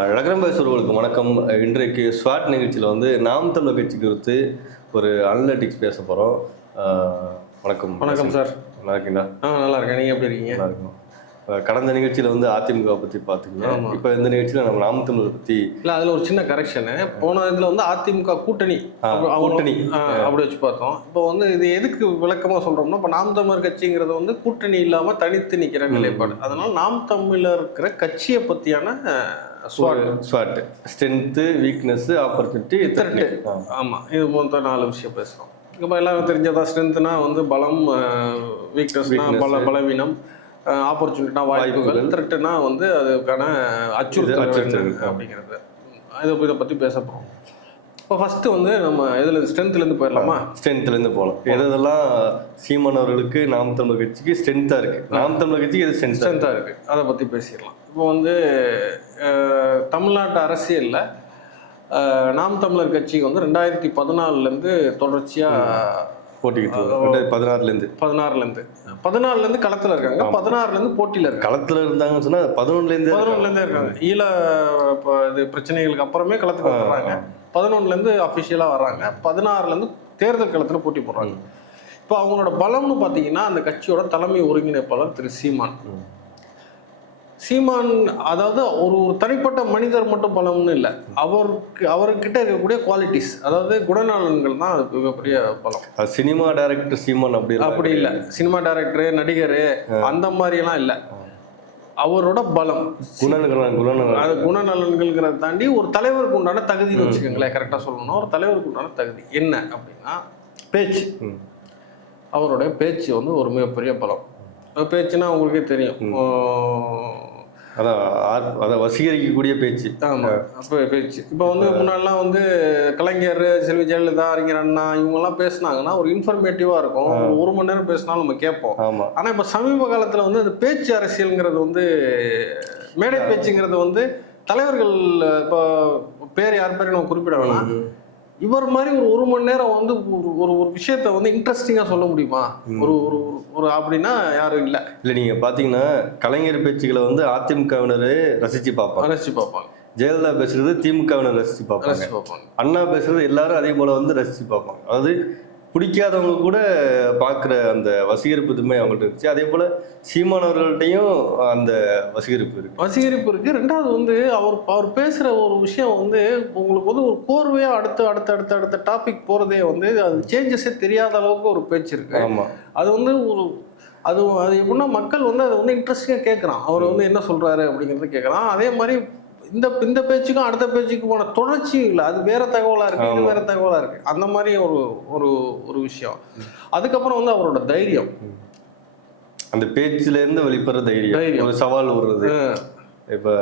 நகரம் பேசுறவர்களுக்கு வணக்கம். இன்றைக்கு ஸ்வாட் நிகழ்ச்சியில் வந்து நாம் தமிழர் கட்சி குறித்து ஒரு அனலிட்டிக்ஸ் பேச போகிறோம் வணக்கம். வணக்கம் சார். நல்லா இருக்கீங்களா? ஆ நல்லா இருக்கேன். நீங்கள் எப்படி இருக்கீங்க? நல்லா இருக்கும். கடந்த நிகழ்ச்சியில் வந்து அதிமுக பற்றி பார்த்தீங்க. இப்போ இந்த நிகழ்ச்சியில் நம்ம நாம் தமிழர் பற்றி இல்லை அதில் ஒரு சின்ன கரெக்ஷனு போன இதில் வந்து அதிமுக கூட்டணி. கூட்டணி. அப்படி வச்சு பார்த்தோம். இப்போ வந்து இது எதுக்கு விளக்கமாக சொல்கிறோம்னா இப்போ நாம் தமிழர் கட்சிங்கிறது வந்து கூட்டணி இல்லாமல் தனித்து நிற்கிற நிலைப்பாடு. அதனால நாம் தமிழர் இருக்கிற கட்சியை பற்றியான ஸ்வாட் ஸ்ட்ரென்த்து வீக்னஸ் ஆப்பர்ச்சுனிட்டி த்ரெட்டு ஆமாம் இது போன்ற நாலு விஷயம் பேசுகிறோம் இப்போ எல்லாரும் தெரிஞ்சதா ஸ்ட்ரென்த்னா வந்து பலம் வீக்னஸ்னா. பல பலவீனம் ஆப்பர்ச்சுனிட்டினா வாய்ப்புகள். த்ரெட்டுனா வந்து அதுக்கான அச்சுறுத்தல் அப்படிங்கிறது. இதை இதை பற்றி பேச போகிறோம் இப்போ ஃபஸ்ட்டு வந்து நம்ம இதில் ஸ்ட்ரென்த்லேருந்து போயிடலாமா? ஸ்ட்ரென்த்லேருந்து போகலாம் எது எதெல்லாம் சீமான் அவர்களுக்கு நாம் தமிழர் கட்சிக்கு ஸ்ட்ரென்த்தாக இருக்குது நாம் தமிழர் கட்சிக்கு எது ஸ்ட்ரென்த்தாக ஸ்ட்ரென்த்தாக இருக்குது அதை பற்றி பேசிடலாம். இப்போ வந்து தமிழ்நாட்டு அரசியலில் நாம் தமிழர் கட்சிக்கு வந்து ரெண்டாயிரத்தி பதினாலுலேருந்து தொடர்ச்சியாக போட்டிக்கிட்டு பதினாறுலேருந்து. பதினாறுலேருந்து. பதினாறுலேருந்து களத்தில் இருக்காங்க. பதினாறுலேருந்து போட்டியில் இருக்காங்க. களத்தில் இருந்தாங்கன்னு சொன்னால் பதினொன்றுலேருந்து பதினொன்றுலேருந்தே இருக்காங்க. ஈழ இப்போ இது பிரச்சனைகளுக்கு அப்புறமே களத்துக்கு வர்றாங்க. பதினொன்றுலேருந்து அஃபிஷியலாக வர்றாங்க. பதினாறுலேருந்து தேர்தல் களத்தில் போட்டி போடுறாங்க. இப்போ அவங்களோட பலம்னு பார்த்தீங்கன்னா அந்த கட்சியோட தலைமை ஒருங்கிணைப்பாளர் திரு சீமான். சீமான் அதாவது ஒரு ஒரு தனிப்பட்ட மனிதர் மட்டும் பலம்னு இல்லை. அவருக்கு அவர்கிட்ட இருக்கக்கூடிய குவாலிட்டிஸ் அதாவது குணநலன்கள் தான் அதுக்கு மிகப்பெரிய பலம். அது சினிமா டைரக்டர் சீமான் அப்படி அப்படி இல்லை. சினிமா டைரக்டரு நடிகர் அந்த மாதிரியெல்லாம் இல்லை. அவரோட பலம். அது குணநலன்கள்ங்கிறத தாண்டி ஒரு தலைவருக்கு உண்டான தகுதின்னு வச்சுக்கோங்களேன் கரெக்டாக சொல்லணும்னா ஒரு தலைவருக்கு உண்டான தகுதி. என்ன அப்படின்னா பேச்சு. அவருடைய பேச்சு வந்து ஒரு மிகப்பெரிய பலம். அது பேச்சுன்னா உங்களுக்கே தெரியும். அதான் அதான் வசீகரிக்கக்கூடிய பேச்சு. ஆமாம் அப்போ பேச்சு. இப்போ வந்து முன்னாடிலாம் வந்து கலைஞர் செல்வி ஜெயலலிதா அறிஞர் அண்ணா இவங்கெல்லாம் பேசுனாங்கன்னா ஒரு இன்ஃபர்மேட்டிவாக இருக்கும். ஒரு ஒரு மணி நேரம் பேசினாலும் நம்ம கேட்போம். ஆமா. ஆனால் இப்போ சமீப காலத்தில் வந்து அந்த பேச்சு அரசியல்ங்கிறது வந்து மேடை பேச்சுங்கிறது வந்து தலைவர்கள் இப்போ பேர் யார் பேரையும் நம்ம குறிப்பிட வேணாம். இவர் மாதிரி ஒரு ஒரு மணி நேரம் வந்து ஒரு ஒரு ஒரு விஷயத்த வந்து இன்ட்ரெஸ்டிங்காக சொல்ல முடியுமா? ஒரு ஒரு ஒரு அப்படின்னா யாரும் இல்லை. இல்ல நீங்க பாத்தீங்கன்னா கலைஞர் பேச்சுகளை வந்து அதிமுகவினர் ரசிச்சு பார்ப்பாங்க. ரசிச்சு பார்ப்பாங்க. ஜெயலலிதா பேசுறது திமுகவினர் ரசிச்சு பார்ப்பாங்க. அண்ணா பேசுறது எல்லாரும் அதே போல வந்து ரசிச்சு பார்ப்பாங்க. அதாவது பிடிக்காதவங்க கூட பார்க்குற அந்த வசீகரிப்பு இதுமே அவங்கள்ட்ட இருந்துச்சு. அதே போல சீமானவர்கள்ட்டையும் அந்த வசீகரிப்பு இருக்கு. வசீகரிப்பு இருக்கு. ரெண்டாவது வந்து அவர் அவர் பேசுற ஒரு விஷயம் வந்து உங்களுக்கு வந்து ஒரு கோர்வையா அடுத்து அடுத்து அடுத்து அடுத்த டாபிக் போறதே வந்து அது சேஞ்சஸே தெரியாத அளவுக்கு ஒரு பேச்சு இருக்கு. ஆமா. அது வந்து ஒரு அது அது எப்படின்னா மக்கள் வந்து அதை வந்து இன்ட்ரெஸ்டிங்காக கேட்குறான் அவர் வந்து என்ன சொல்றாரு அப்படிங்கிறத கேட்குறான் அதே மாதிரி இந்த இந்த பேச்சுக்கும் அடுத்த பேச்சுக்கு போன தொடர்ச்சி இல்லை. அது வேற தகவலா இருக்கு இது. வேற தகவலா இருக்கு. அந்த மாதிரி ஒரு ஒரு ஒரு விஷயம். அதுக்கப்புறம் வந்து அவரோட தைரியம். அந்த பேச்சுல இருந்து வெளிப்படுற தைரியம். தைரியம். ஒரு சவால் விடுறது. இப்ப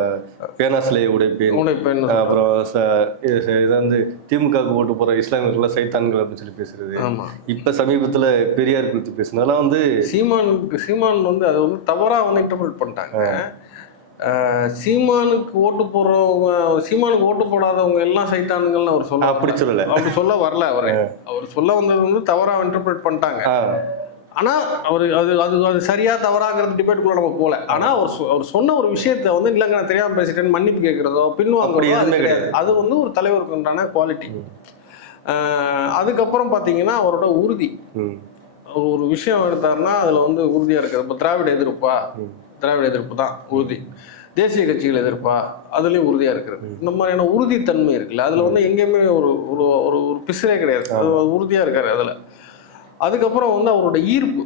பேனா சிலையை உடைப்பேன். என்ன அப்புறம் இது வந்து திமுகவுக்கு ஓட்டு போற இஸ்லாமியர்கள் சைத்தான்கள் அப்படின்னு சொல்லி பேசுறது. இப்ப சமீபத்துல பெரியார் குறித்து பேசுனதெல்லாம் வந்து சீமானுக்கு சீமான் வந்து அதை வந்து தவறா வந்து இன்டர்பிரட் பண்ணிட்டாங்க சீமானுக்கு ஓட்டு போடுறவங்க சீமானுக்கு ஓட்டு போடாதவங்க எல்லாம் சைத்தானுங்கள்னு அவர் சொல்ல அப்படி சொல்லல. அப்படி சொல்ல வரல அவரு. அவர் சொல்ல வந்தது வந்து தவறா இன்டர்பிரட் பண்ணிட்டாங்க. ஆனா அவர் அது அது அது சரியா தவறாங்கிறது டிபேட்டுக்குள்ள நம்ம போல ஆனா அவர் அவர் சொன்ன ஒரு விஷயத்த வந்து இல்லைங்க நான் தெரியாம பேசிட்டேன்னு மன்னிப்பு கேட்கறதோ பின்வாங்குறதோ அது கிடையாது. அது வந்து ஒரு தலைவருக்கு உண்டான குவாலிட்டி அதுக்கப்புறம் பாத்தீங்கன்னா அவரோட உறுதி. ஒரு விஷயம் எடுத்தாருன்னா அதில் வந்து உறுதியாக இருக்கிறது. இப்போ திராவிட எதிர்ப்பா. திராவிட எதிர்ப்பு தான் உறுதி. தேசிய கட்சிகள் எதிர்ப்பா? அதுலேயும் உறுதியாக இருக்கிறது. இந்த மாதிரியான உறுதித்தன்மை இருக்குல்ல அதில் வந்து எங்கேயுமே ஒரு ஒரு ஒரு ஒரு பிசுரே கிடையாது. அது உறுதியாக இருக்காரு அதில். அதுக்கப்புறம் வந்து அவரோட ஈர்ப்பு.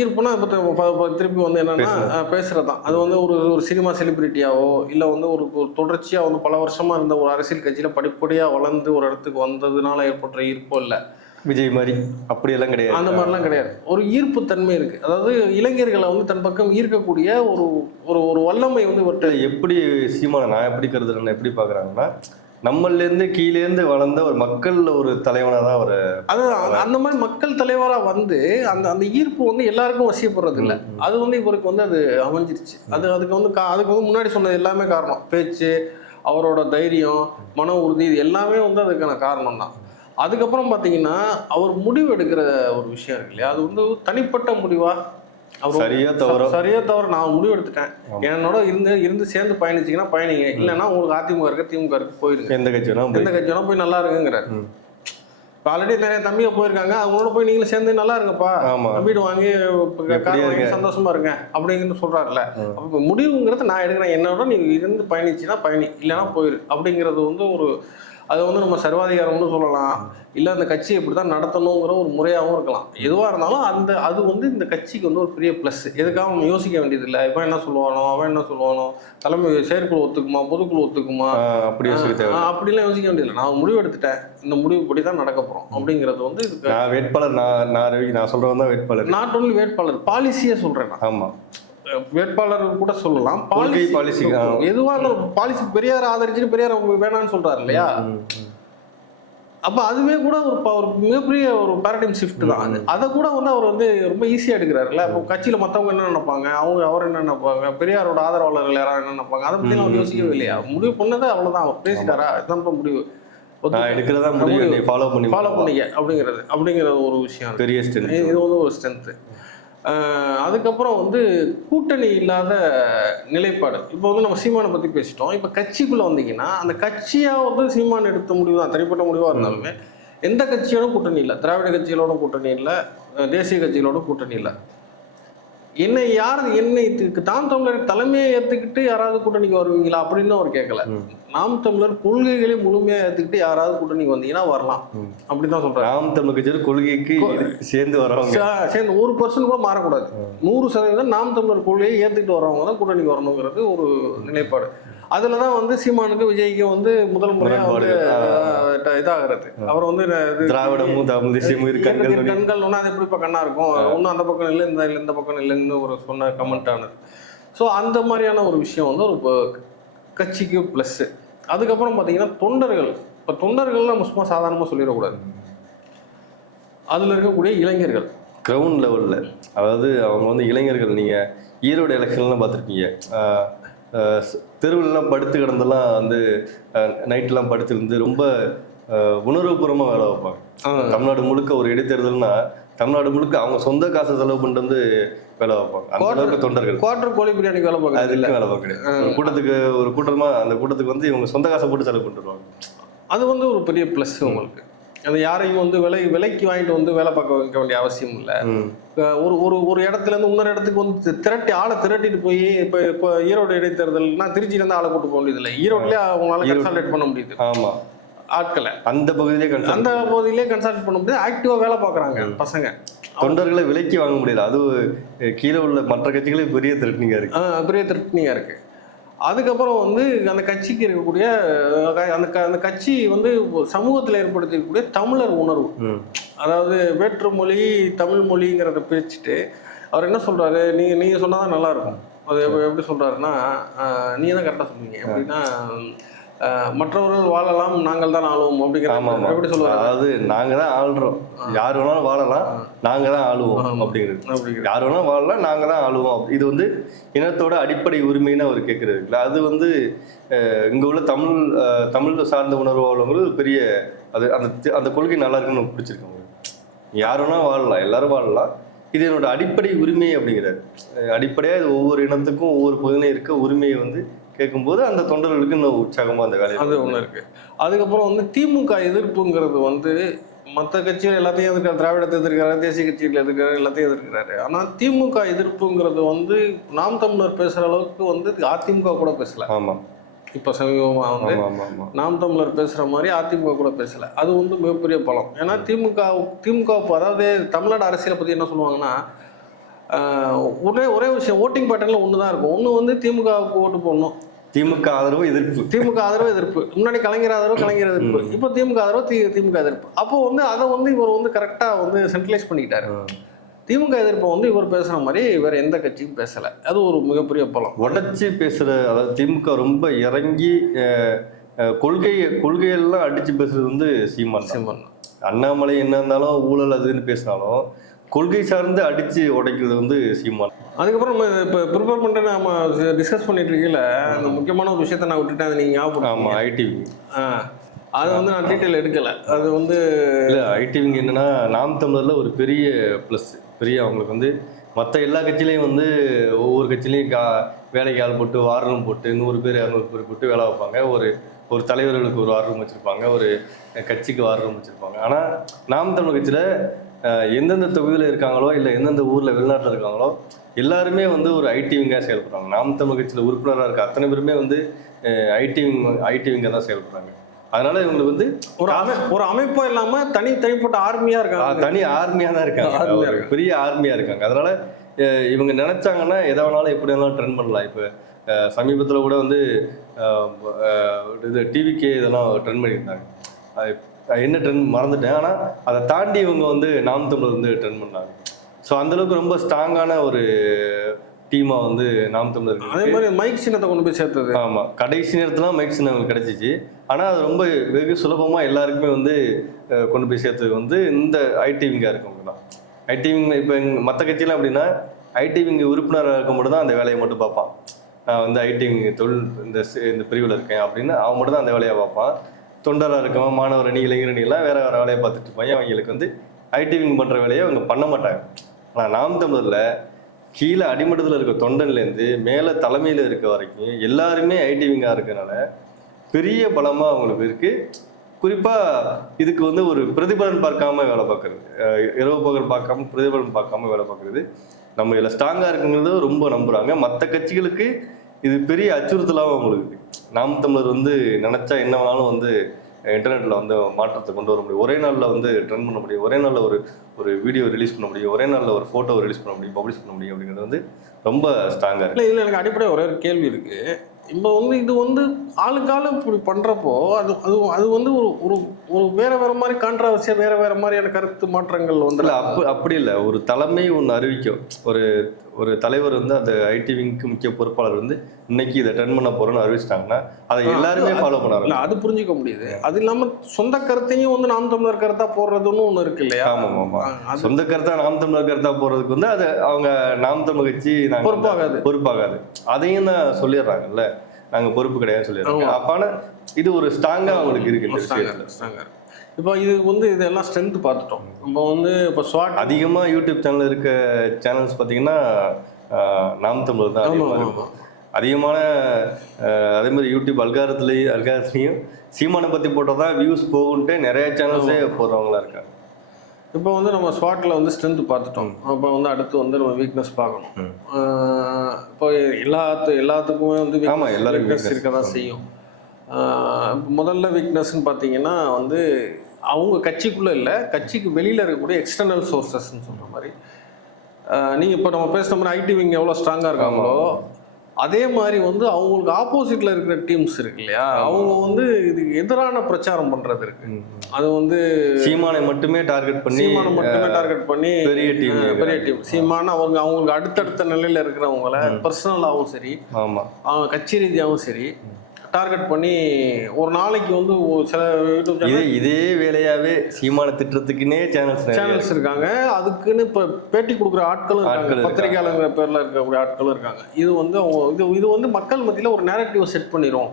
ஈர்ப்புனா இப்போ திருப்பி வந்து என்னன்னா பேசுறது. தான் அது வந்து ஒரு ஒரு சினிமா செலிபிரிட்டியாவோ இல்லை வந்து ஒரு ஒரு தொடர்ச்சியாக வந்து பல வருஷமா இருந்த ஒரு அரசியல் கட்சியில் படிப்படியாக வளர்ந்து ஒரு இடத்துக்கு வந்ததுனால ஏற்பட்ட ஈர்ப்போ இல்லை. விஜய் மாதிரி அப்படியெல்லாம் கிடையாது. அந்த மாதிரிலாம் கிடையாது. ஒரு ஈர்ப்பு தன்மை இருக்கு. அதாவது இளைஞர்களை வந்து தன் பக்கம் ஈர்க்கக்கூடிய ஒரு ஒரு ஒரு வல்லமை வந்து இல்ல, எப்படி சீமான நான் எப்படி கருதுறேன்னு எப்படி பாக்குறாங்கன்னா நம்மள்ல இருந்து கீழே இருந்து வளர்ந்த ஒரு மக்கள் ஒரு தலைவனா தான் அவர். அது அந்த மாதிரி மக்கள் தலைவரா வந்து அந்த அந்த ஈர்ப்பு வந்து எல்லாருக்கும் வசியப்படுறது இல்ல அது வந்து இவருக்கு வந்து அது அமைஞ்சிருச்சு. அது அதுக்கு வந்து அதுக்கு வந்து முன்னாடி சொன்னது எல்லாமே காரணம். பேச்சு அவரோட தைரியம் மன உறுதி இது எல்லாமே வந்து அதுக்கான காரணம் தான் அதுக்கப்புறம் பார்த்தீங்கன்னா அவர் முடிவு எடுக்கிற ஒரு விஷயம் இருக்கு இல்லையா? அது வந்து தனிப்பட்ட முடிவா? அவர் சரியா தவறோ? ச- சரியா தவிர நான் முடிவு எடுத்துட்டேன். என்னோட இருந்து இருந்து சேர்ந்து பயணிச்சீங்கன்னா பயணிங்க. இல்லைன்னா உங்களுக்கு அதிமுக இருக்க திமுக இருக்க போயிருங்க. எந்த கட்சி எந்த கட்சி போய் நல்லா ம். இப்போ ஆல்ரெடி நிறைய தம்பிங்க போயிருக்காங்க. அவங்களோட போய் நீங்களும் சேர்ந்து நல்லா இருங்கப்பா. வீடு வாங்கி வாங்கி? சந்தோஷமா இருங்க. அப்படிங்கிறது சொல்றாருல்ல. அப்ப முடிவுங்கிறது நான் எடுக்கிறேன். என்னோட நீ இருந்து பயணிச்சுன்னா பயணி. இல்லைன்னா போயிரு. அப்படிங்கிறது வந்து ஒரு அது வந்து நம்ம சர்வாதிகாரம்னு சொல்லலாம். இல்ல அந்த கட்சியை இப்படி தான் நடத்தணுங்கிற ஒரு முறையாகவும் இருக்கலாம். எதுவா இருந்தாலும் அந்த அது வந்து இந்த கட்சிக்கு வந்து ஒரு பெரிய ப்ளஸ் எதுக்காக நம்ம யோசிக்க வேண்டியது இல்லை இவன் என்ன சொல்லுவானோ அவன் என்ன சொல்லுவானோ தலைமை செயற்குழு ஒத்துக்குமா பொதுக்குழு ஒத்துக்குமா? அப்படி அப்படிலாம் யோசிக்க வேண்டியதில்லை. நான் முடிவு எடுத்துட்டேன் இந்த முடிவு படி தான் நடக்க போறோம். அப்படிங்கிறது வந்து நான் வேட்பாளர் நான் நான் சொல்றவன் தான் வேட்பாளர். நாட் ஒன்லி வேட்பாளர் பாலிசியே சொல்றேன் நான். ஆமா. வேட்பாளர் கூட சொல்லலாம். பாலிசி policy, ஆ. எதுவா இருந்தாலும் பாலிசி பெரியார் ஆதரிச்சுட்டு பெரியார் வேணாம்னு சொல்றாரு இல்லையா. அப்ப அதுவே கூட ஒரு ஒரு மிகப்பெரிய ஒரு பேரடைம் ஷிஃப்ட் தான். அது அதை கூட வந்து அவர் வந்து ரொம்ப ஈஸியா எடுக்கிறாருல்ல. இப்போ கட்சியில மத்தவங்க என்ன நினைப்பாங்க? அவங்க அவர் என்ன நினைப்பாங்க? பெரியாரோட ஆதரவாளர்கள் யாராவது என்ன நினைப்பாங்க? அதை பத்தி அவர் யோசிக்கவே இல்லையா? முடிவு பண்ணது அவ்வளவுதான். அவர் பேசிட்டாரா? இதுதான் இப்ப முடிவு. எடுக்கிறதா முடிவு. ஃபாலோ பண்ணி ஃபாலோ பண்ணிக்க. அப்படிங்கிறது அப்படிங்கிறது ஒரு விஷயம். பெரிய ஸ்ட்ரென்த் இது வந்து ஒரு ஸ்ட்ரென்த்து அதுக்கப்புறம் வந்து கூட்டணி இல்லாத நிலைப்பாடு. இப்போ வந்து நம்ம சீமானை பற்றி பேசிட்டோம். இப்போ கட்சிக்குள்ளே வந்தீங்கன்னா அந்த கட்சியாக வந்து சீமான் எடுத்த முடிவு தான் தனிப்பட்ட முடிவாக இருந்தாலுமே எந்த கட்சியோடும் கூட்டணி இல்லை? திராவிட கட்சிகளோட கூட்டணி இல்லை? தேசிய கட்சிகளோட கூட்டணி இல்லை. என்னை யார் என்னை தான் தமிழர் தலைமையை ஏற்றுக்கிட்டு யாராவது கூட்டணிக்கு வருவீங்களா அப்படின்னு அவர் கேட்கல. நாம் தமிழர் கொள்கைகளை முழுமையாக ஏற்றுக்கிட்டு யாராவது கூட்டணிக்கு வந்தீங்கன்னா வரலாம். ம். அப்படி தான் சொல்கிறார் நாம் தமிழ் கட்சியோட கொள்கைக்கு சேர்ந்து வரவங்க. சேர்ந்து ஒரு பர்சன்ட் கூட மாறக்கூடாது. நூறு சதவீதம் நாம் தமிழர் கொள்கையை ஏற்றுக்கிட்டு வரவங்க தான் கூட்டணிக்கு வரணுங்கிறது ஒரு நிலைப்பாடு. அதில் தான் வந்து சீமானுக்கு விஜய்க்கு வந்து முதல் முறையாக வந்து இதாகிறது. அவர் வந்து திராவிடமும் தமிழ் தேசியமும் இருக்காங்க கண்கள் ஒன்று அது எப்படி இப்போ கண்ணா இருக்கும்? ஒன்றும் அந்த பக்கம் இல்லை இந்த இந்த பக்கம் இல்லைன்னு ஒரு சொன்ன கமெண்ட் ஆனது. ஸோ அந்த மாதிரியான ஒரு விஷயம் வந்து ஒரு கட்சிக்கு ப்ளஸ்ஸு அதுக்கப்புறம் பார்த்தீங்கன்னா தொண்டர்கள் இப்போ தொண்டர்கள்லாம் நம்ம சும்மா சாதாரணமாக சொல்லிடக்கூடாது. அதில் இருக்கக்கூடிய இளைஞர்கள். கிரவுண்ட் லெவல்ல அதாவது அவங்க வந்து இளைஞர்கள் நீங்க ஈரோடு எலெக்ஷன்லாம் பார்த்துருப்பீங்க தெருவிலலாம் படுத்து கிடந்தெல்லாம் வந்து நைட்லாம் படுத்திருந்து ரொம்ப ஆஹ், உணர்வுபூர்வமா வேலை வைப்பாங்க தமிழ்நாடு முழுக்க ஒரு இடைத்தேர்தல்னா தமிழ்நாடு முழுக்க அவங்க சொந்த காசை செலவு பண்ணிட்டு வந்து வேலை வைப்பாங்க அந்த அளவுக்கு தொண்டர்கள். குவார்டர் கோழி பிரியாணிக்கு வேலை பார்க்குறது இல்லை. அதுக்கு வேலை பார்க்க ஒரு கூட்டத்துக்கு ஒரு கூட்டமா அந்த கூட்டத்துக்கு வந்து இவங்க சொந்த காசை போட்டு செலவு பண்ணிட்டு வருவாங்க அது வந்து ஒரு பெரிய ப்ளஸ் உங்களுக்கு. அந்த யாரையும் வந்து விலை விலைக்கு வாங்கிட்டு வந்து வேலை பார்க்க வைக்க வேண்டிய அவசியம் இல்லை. ஒரு ஒரு ஒரு இடத்துல இருந்து இன்னொரு இடத்துக்கு வந்து திரட்டி ஆளை திரட்டிட்டு போய் இப்போ இப்போ ஈரோடு இடைத்தேர்தல்னா திருச்சியில இருந்து ஆளை கூட்டு போக முடியுது இல்லை ஈரோட்லயே அவங்களால. கன்சல்டேட் பண்ண முடியுது. ஆமா. ஆட்களை. அந்த பகுதியிலே அந்த பகுதியிலே கன்சல்ட் பண்ண முடியுது. ஆக்டிவா வேலை பார்க்குறாங்க பசங்க. தொண்டர்களை விலைக்கு வாங்க முடியல. அது கீழே உள்ள மற்ற கட்சிகளே பெரிய த்ரெட்னிங்கா இருக்கு. பெரிய திருப்தினியாக இருக்கு. அதுக்கப்புறம் வந்து அந்த கட்சிக்கு இருக்கக்கூடிய அந்த க- அந்த கட்சி வந்து சமூகத்தில் ஏற்படுத்தியிருக்கக்கூடிய தமிழர் உணர்வு. அதாவது வேற்று மொழி தமிழ் மொழிங்கிறத பிரிச்சுட்டு அவர் என்ன சொல்றாரு? நீங்க நீங்க சொன்னாதான் நல்லா இருக்கும். அது எப்ப- எப்படி சொல்றாருன்னா ஆஹ், நீங்க தான் கரெக்டாக சொன்னீங்க. எப்படின்னா மற்றவர்கள் வாழலாம் நாங்கள் தான் ஆளுவோம் அப்படிங்கிற ஆமா எப்படி சொல்லுவாரு அதாவது நாங்க தான் ஆள்றோம். யார் வேணாலும் வாழலாம் நாங்க தான் ஆளுவோம். அப்படிங்கிறது. அப்படிங்கிற யார் வேணாலும் வாழலாம் நாங்க தான் ஆளுவோம். இது வந்து இனத்தோட அடிப்படை உரிமைன்னு அவர் கேட்கறது இருக்குல்ல அது வந்து இங்க உள்ள தமிழ் தமிழ் சார்ந்த உணர்வு உள்ளவங்களுக்கு ஒரு பெரிய அது அந்த அந்த கொள்கை நல்லா இருக்குன்னு எனக்கு பிடிச்சிருக்கு அவங்களுக்கு. யார் வேணாலும் வாழலாம் எல்லாரும் வாழலாம். இது என்னோட அடிப்படை உரிமை அப்படிங்கிறார். அஹ், அடிப்படையா இது ஒவ்வொரு இனத்துக்கும் ஒவ்வொரு பகுதியிலும் இருக்க உரிமையை வந்து கேட்கும்போது அந்த தொண்டர்களுக்கு இன்னும் உற்சாகமா அந்த வேலையை அது ஒண்ணு இருக்கு. அதுக்கப்புறம் வந்து திமுக எதிர்ப்புங்கிறது வந்து மற்ற கட்சிகள் எல்லாத்தையும் எதிர்க்கிறார் திராவிடத்தை எதிர்க்கிறாரு தேசிய கட்சிகள் எதிர்க்கிறாரு எல்லாத்தையும் எதிர்க்கிறாரு. ஆனா திமுக எதிர்ப்புங்கிறது வந்து நாம் தமிழர் பேசுற அளவுக்கு வந்து அதிமுக கூட பேசல. ஆமா. இப்ப சமீபமா வந்து நாம் தமிழர் பேசுற மாதிரி அதிமுக கூட பேசல. அது வந்து மிகப்பெரிய பலம். ஏன்னா திமுக திமுக அதாவது தமிழ்நாடு அரசியலை பத்தி என்ன சொல்லுவாங்கன்னா ஒரே ஒரே விஷயம் ஓட்டிங் பேட்டர்ல ஒன்று தான் இருக்கும். ஒன்று வந்து திமுகவுக்கு ஓட்டு போடணும். திமுக ஆதரவு எதிர்ப்பு. திமுக ஆதரவு எதிர்ப்பு. முன்னாடி கலைஞர் ஆதரவு கலைஞர் எதிர்ப்பு. இப்போ திமுக ஆதரவு தி திமுக எதிர்ப்பு. அப்போ வந்து அதை வந்து இவர் வந்து கரெக்டாக வந்து சென்ட்ரலைஸ் பண்ணிக்கிட்டாரு. திமுக எதிர்ப்பை வந்து இவர் பேசுற மாதிரி வேற எந்த கட்சியும் பேசல. அது ஒரு மிகப்பெரிய பலம். உடைச்சு பேசுற அதாவது திமுக ரொம்ப இறங்கி கொள்கையை கொள்கையெல்லாம் அடிச்சு பேசுறது வந்து சீமான் தான். சிம்மன் அண்ணாமலை என்ன இருந்தாலும் ஊழல் அதுன்னு பேசினாலும் கொள்கை சார்ந்து அடிச்சு உடைக்கிறது வந்து சீமான். அதுக்கப்புறம் நம்ம இப்போ ப்ரிப்பேர் பண்ணிட்டு நம்ம டிஸ்கஸ் பண்ணிட்டு இருக்கீங்கள அந்த முக்கியமான ஒரு விஷயத்த நான் விட்டுட்டேன் அதை நீங்கள் ஞாபகம் ஆமா ஐடி ஆ அது வந்து நான் டீட்டெயில் எடுக்கல. அது வந்து இல்லை ஐடிவிங்க என்னன்னா நாம் தமிழர்ல ஒரு பெரிய ப்ளஸ் பெரிய அவங்களுக்கு வந்து மற்ற எல்லா கட்சியிலையும் வந்து ஒவ்வொரு கட்சியிலையும் கா வேலைக்கு ஆள் போட்டு வார் ரூம் போட்டு நூறு பேர் இரநூறு பேர் போட்டு வேலை வைப்பாங்க ஒரு ஒரு தலைவர்களுக்கு ஒரு வார் ரூம் வச்சுருப்பாங்க ஒரு கட்சிக்கு வார் ரூம் வச்சுருப்பாங்க. ஆனால் நாம் தமிழ் கட்சியில் எந்தெந்த தொகுதியில் இருக்காங்களோ இல்லை எந்தெந்த ஊரில் வெளிநாட்டில் இருக்காங்களோ எல்லாருமே வந்து ஒரு ஐடிவிங்காக செயல்படுறாங்க. நாம் தமிழ் கட்சியில் உறுப்பினராக இருக்க அத்தனை பேருமே வந்து ஐடிவிங் ஐடிவிங்காக தான் செயல்படுறாங்க. அதனால இவங்களுக்கு வந்து ஒரு அமை ஒரு அமைப்பா இல்லாம தனி தனிப்பட்ட ஆர்மியா ஆ, இருக்காங்க தனி ஆர்மியா தான் இருக்காங்க. பெரிய ஆர்மியா இருக்காங்க. அதனால இவங்க நினைச்சாங்கன்னா எதை வேணாலும் எப்படி வேணாலும் ட்ரெண்ட் பண்ணலாம். இப்போ சமீபத்துல கூட வந்து இது டிவிக்கே இதெல்லாம் ட்ரெண்ட் பண்ணியிருந்தாங்க. என்ன ட்ரெண்ட் மறந்துட்டேன். ஆனா அதை தாண்டி இவங்க வந்து நாம் தமிழர் வந்து ட்ரெண்ட் பண்ணாங்க ஸோ அந்த அளவுக்கு ரொம்ப ஸ்ட்ராங்கான ஒரு டீமா வந்து நாம் தமிழர். அதே மாதிரி மைக் சின்னத்தை கொண்டு போய் சேர்த்தது. ஆமா. கடைசி நேரத்துல மேக்ஸின் அவங்களுக்கு கிடைச்சிச்சு. ஆனா அது ரொம்ப வெகு சுலபமா எல்லாருக்குமே வந்து கொண்டு போய் சேர்த்தது வந்து இந்த ஐடிவிங்கா இருக்கவங்க தான். ஐடிவிங் இப்போ மற்ற கட்சியெல்லாம் அப்படின்னா ஐடிவிங்க உறுப்பினராக இருக்க மட்டும் தான் அந்த வேலையை மட்டும் பார்ப்பான். நான் வந்து ஐடிவிங் தொழில் இந்த இந்த பிரிவில் இருக்கேன் அப்படின்னு அவன் மட்டும் தான் அந்த வேலையை பார்ப்பான். தொண்டராக இருக்கவன் மாணவர் அணி இளைஞர் அணியெல்லாம் வேற வேற வேலையை பார்த்துட்டு இருப்பாங்க. அவங்களுக்கு வந்து ஐடிவிங் பண்ற வேலையை அவங்க பண்ண மாட்டாங்க. ஆனால் நாம் தமிழர்ல கீழே அடிமட்டத்தில் இருக்க தொண்டன்லேருந்து மேலே தலைமையில் இருக்க வரைக்கும் எல்லாருமே ஐடிவிங்காக இருக்கனால பெரிய பலமாக அவங்களுக்கு இருக்குது குறிப்பாக இதுக்கு வந்து ஒரு பிரதிபலன் பார்க்காம வேலை பார்க்கறது. இரவு பகல் பார்க்காம பிரதிபலன் பார்க்காம வேலை பார்க்கறது. நம்ம இதில் ஸ்ட்ராங்காக இருக்குங்கிறத ரொம்ப நம்புகிறாங்க மற்ற கட்சிகளுக்கு இது பெரிய அச்சுறுத்தலாகவும் அவங்களுக்கு நாம் தமிழர் வந்து நினச்சா என்ன வேணாலும் வந்து இன்டர்நெட்டில் வந்து மாற்றத்தை கொண்டு வர முடியும். ஒரே நாளில் வந்து ட்ரெண்ட் பண்ண முடியும். ஒரே நாளில் ஒரு ஒரு வீடியோ ரிலீஸ் பண்ண முடியும். ஒரே நாளில் ஒரு ஃபோட்டோ ரிலீஸ் பண்ண முடியும் பப்ளிஷ் பண்ண முடியும் அப்படிங்கிறது வந்து ரொம்ப ஸ்ட்ராங்காக இருக்கு. இல்லை இதில் எனக்கு அடிப்படையாக ஒரே ஒரு கேள்வி இருக்கு. இப்போ வந்து இது வந்து ஆளுக்காலு இப்படி பண்ணுறப்போ அது அது அது வந்து ஒரு ஒரு ஒரு வேற வேற மாதிரி கான்ட்ரவர்சியாக வேற வேற மாதிரியான கருத்து மாற்றங்கள் வந்து இல்ல அப்ப அப்படி இல்லை. ஒரு தலைமை ஒன்று அறிவிக்கும். ஒரு ஒரு தலைவர் வந்து அந்த ஐடி விங்க்கு முக்கிய பொறுப்பாளர் வந்து இன்னைக்கு இதை ட்ரெண்ட் பண்ண போறோம்னு அறிவிச்சிட்டாங்கன்னா அதை எல்லாருமே ஃபாலோ பண்ண இல்லை அது புரிஞ்சுக்க முடியுது. அது இல்லாமல் சொந்த கருத்தையும் வந்து நாம் தமிழர் கருத்தா போடுறதுன்னு ஒன்று இருக்கு இல்லையா? ஆமாம் ஆமாம் ஆ, அது சொந்த கருத்தா நாம் தமிழர் கருத்தா போறதுக்கு வந்து அது அவங்க நாம் தமிழ் கட்சி பொறுப்பாகாது. பொறுப்பாகாது. அதையும் தான் சொல்லிடுறாங்கல்ல. நாங்க பொறுப்பு கிடையாது சொல்லிடுறாங்க. ஆமா. அப்பான இது ஒரு ஸ்ட்ராங்கா அவங்களுக்கு இருக்கு. இப்போ இது வந்து இதெல்லாம் ஸ்ட்ரென்த் பார்த்துட்டோம். இப்போ வந்து இப்போ ஸ்வாட் அதிகமா யூடியூப் சேனல் இருக்க சேனல்ஸ் பாத்தீங்கன்னா ஆஹ், நாம் தமிழர் தான் அதிகமான அதே மாதிரி யூடியூப் அல்காரத்துலேயும் அல்காரத்துலேயும் சீமானை பற்றி போட்டால் தான் வியூஸ் போகுன்ட்டு நிறைய சேனல்ஸே போடுறவங்களா இருக்காங்க. இப்போ வந்து நம்ம ஸ்வாட்டில் வந்து ஸ்ட்ரென்த் பார்த்துட்டோம். அப்போ வந்து அடுத்து வந்து நம்ம வீக்னஸ் பார்க்கணும். இப்போ எல்லாத்து எல்லாத்துக்குமே வந்து ஆமா, எல்லாருக்கும் வீக்னஸ். இருக்க தான் செய்யும். முதல்ல வீக்னஸ்ன்னு பார்த்தீங்கன்னா வந்து அவங்க கட்சிக்குள்ளே இல்லை கட்சிக்கு வெளியில் இருக்கக்கூடிய எக்ஸ்டர்னல் சோர்சஸ்ன்னு சொல்கிற மாதிரி. நீங்கள் இப்போ நம்ம பேசுகிற மாதிரி ஐடி விங் எவ்வளோ ஸ்ட்ராங்காக இருக்காங்களோ அதே மாதிரி வந்து அவங்களுக்கு ஆப்போசிட்ல இருக்கிற டீம்ஸ் இருக்கு இல்லையா அவங்க வந்து இதுக்கு எதிரான பிரச்சாரம் பண்றது இருக்கு. அது வந்து சீமானை மட்டுமே டார்கெட் பண்ணி சீமானை மட்டுமே டார்கெட் பண்ணி பெரிய டீம் பெரிய டீம் சீமான அவங்க அவங்களுக்கு அடுத்தடுத்த நிலையில இருக்கிறவங்கள பர்சனலாகவும் சரி ஆமா. அவங்க கட்சி ரீதியாகவும் சரி டார்கெட் பண்ணி ஒரு நாளைக்கு வந்து சில யூடியூப் இதே இதே வேலையாவே சீமானை திட்டுறதுக்குன்னே சேனல்ஸ் சேனல்ஸ் இருக்காங்க. அதுக்குன்னு இப்போ பேட்டி கொடுக்குற ஆட்களும் ஆட்கள் இருக்காங்க. பத்திரிகையாளங்கிற பேர்ல இருக்கக்கூடிய ஆட்களும் இருக்காங்க. இது வந்து அவங்க இது இது வந்து மக்கள் மத்தியில ஒரு நேரட்டிவ் செட் பண்ணிரும்.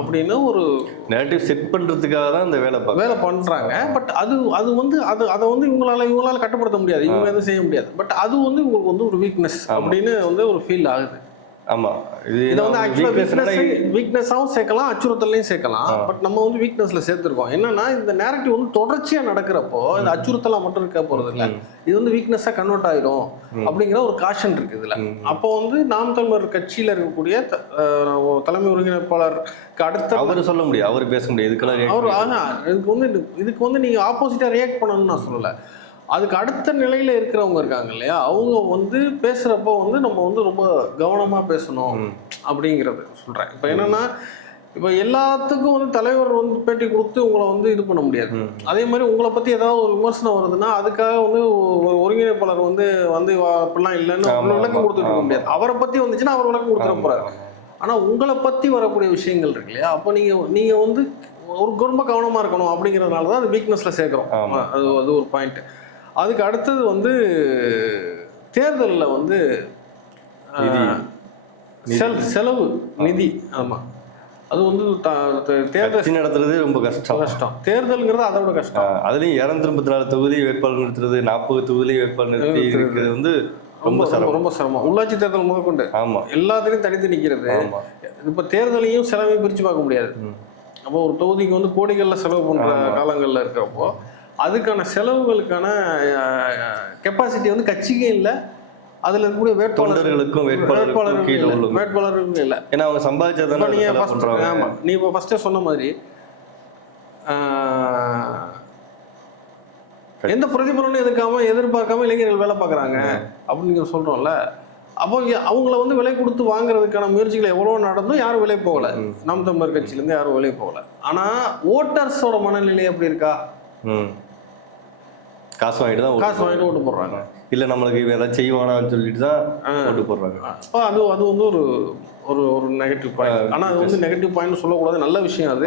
அப்படின்னு ஒரு நெகட்டிவ் செட் பண்றதுக்காக தான் இந்த வேலை வேலை பண்றாங்க. பட் அது அது வந்து அது அதை வந்து இவங்களால இவங்களால கட்டுப்படுத்த முடியாது. இவங்க எதுவும் செய்ய முடியாது. பட் அது வந்து உங்களுக்கு வந்து ஒரு வீக்னஸ் அப்படின்னு வந்து ஒரு ஃபீல் ஆகுது. ஆமா. இது இதை வந்து ஆக்சுவலாக வீக்னஸ் வீக்னஸாகவும் சேர்க்கலாம் அச்சுறுத்தலையும் சேர்க்கலாம். பட் நம்ம வந்து வீக்னஸ்ல சேர்த்துருக்கோம். என்னன்னா இந்த நேரட்டிவ் வந்து தொடர்ச்சியா நடக்கிறப்போ இந்த அச்சுறுத்தலா மட்டும் இருக்க போறது இல்ல. இது வந்து வீக்னஸா கன்வெர்ட் ஆயிடும் அப்படிங்கிற ஒரு காஷன் இருக்கு இதுல. அப்போ வந்து நாம் தமிழர் கட்சியில இருக்கக்கூடிய தலைமை ஒருங்கிணைப்பாளருக்கு அடுத்த அவரு சொல்ல முடியும். அவரு பேச முடியும். இதுக்கெல்லாம் அவர் பண்ண ஆனா இதுக்கு வந்து இது- இதுக்கு வந்து நீங்க ஆப்போசிட்டா ரியாக்ட் பண்ணணும்னு நான் சொல்லல. அதுக்கு அடுத்த நிலையில இருக்கிறவங்க இருக்காங்க இல்லையா அவங்க வந்து பேசுறப்போ வந்து நம்ம வந்து ரொம்ப கவனமா பேசணும். அப்படிங்கிறது சொல்றேன் இப்போ என்னன்னா இப்போ எல்லாத்துக்கும் வந்து தலைவர் வந்து பேட்டி கொடுத்து உங்களை வந்து இது பண்ண முடியாது. அதே மாதிரி உங்களை பத்தி ஏதாவது ஒரு விமர்சனம் வருதுன்னா அதுக்காக வந்து ஒரு ஒருங்கிணைப்பாளர் வந்து வந்து அப்படிலாம் இல்லைன்னு விளக்கம் கொடுத்துட்டு இருக்க. முடியாது அவரை பத்தி வந்துச்சுன்னா அவர் விளக்கம் கொடுத்துட ஆமா, போறாரு ஆமா. ஆனா உங்களை பத்தி வரக்கூடிய விஷயங்கள் இருக்கு இல்லையா அப்போ நீங்க நீங்க வந்து ஒரு ரொம்ப கவனமா இருக்கணும் அப்படிங்கிறதுனால தான் அது வீக்னஸ்ல சேர்க்கிறோம். அது அது ஒரு பாயிண்ட் அதுக்கு அடுத்தது வந்து தேர்தல்ல வந்து செல் செலவு நிதி. ஆமா. அது வந்து தேர்தல் நடத்துறது ரொம்ப கஷ்டம். கஷ்டம். தேர்தல்ங்கிறது அதை விட கஷ்டம் அதுலயும் இருநூத்தி முப்பத்தி நாலு தொகுதி வேட்பாளர் நிறுத்துறது நாற்பது தொகுதி வேட்பாளர் நிறுத்தி. இருக்கிறது வந்து ரொம்ப சிரமம். ரொம்ப சிரமம். உள்ளாட்சி தேர்தல் முதற்கொண்டு. ஆமா. எல்லாத்துலேயும் தனித்து நிற்கிறது ஆமா. இப்போ தேர்தலையும் செலவையும் பிரித்து பார்க்க முடியாது. அப்போ ஒரு தொகுதிக்கு வந்து கோடிகளில் செலவு பண்ணுற. காலங்களில் இருக்கிறப்போ அதுக்கான செலவுகளுக்கான கெப்பாசிட்டி வந்து கட்சிக்கு இல்லை. அதில் இருக்கக்கூடிய வேட்பாளர் தொண்டர்களுக்கும் வேட்பாளருக்கும் வேட்பாளருக்கும் கீழே இல்லை. ஏன்னா அவங்க சம்பாதிச்சதானே பண்றாங்க. ஆமாம் நீ இப்போ ஃபஸ்ட்டே சொன்ன மாதிரி எந்த பிரதிபலனும் எதிர்க்காம எதிர்பார்க்காம இளைஞர்கள் வேலை பார்க்குறாங்க. அப்படின்னு நீங்கள் சொல்கிறோம்ல அப்போ அவங்கள வந்து விலை கொடுத்து வாங்குறதுக்கான முயற்சிகள் எவ்வளோ நடந்தும் யாரும் விலை போகல. நாம் தமிழர் கட்சியிலேருந்து யாரும் விலை போகல. ஆனால் ஓட்டர்ஸோட மனநிலை எப்படி இருக்கா. காசு வாங்கிட்டு தான் காசு வாங்கிட்டு ஓட்டு போடுறாங்க. இல்ல நம்மளுக்கு இவன் ஏதாவது செய்வானான்னு சொல்லிட்டு தான் ஓட்டு போடுறாங்க. அப்போ அது அது வந்து ஒரு ஒரு ஒரு நெகட்டிவ் பாயிண்ட் ஆனால் அது வந்து நெகட்டிவ் பாயிண்ட் சொல்லக்கூடாது. நல்ல விஷயம் அது.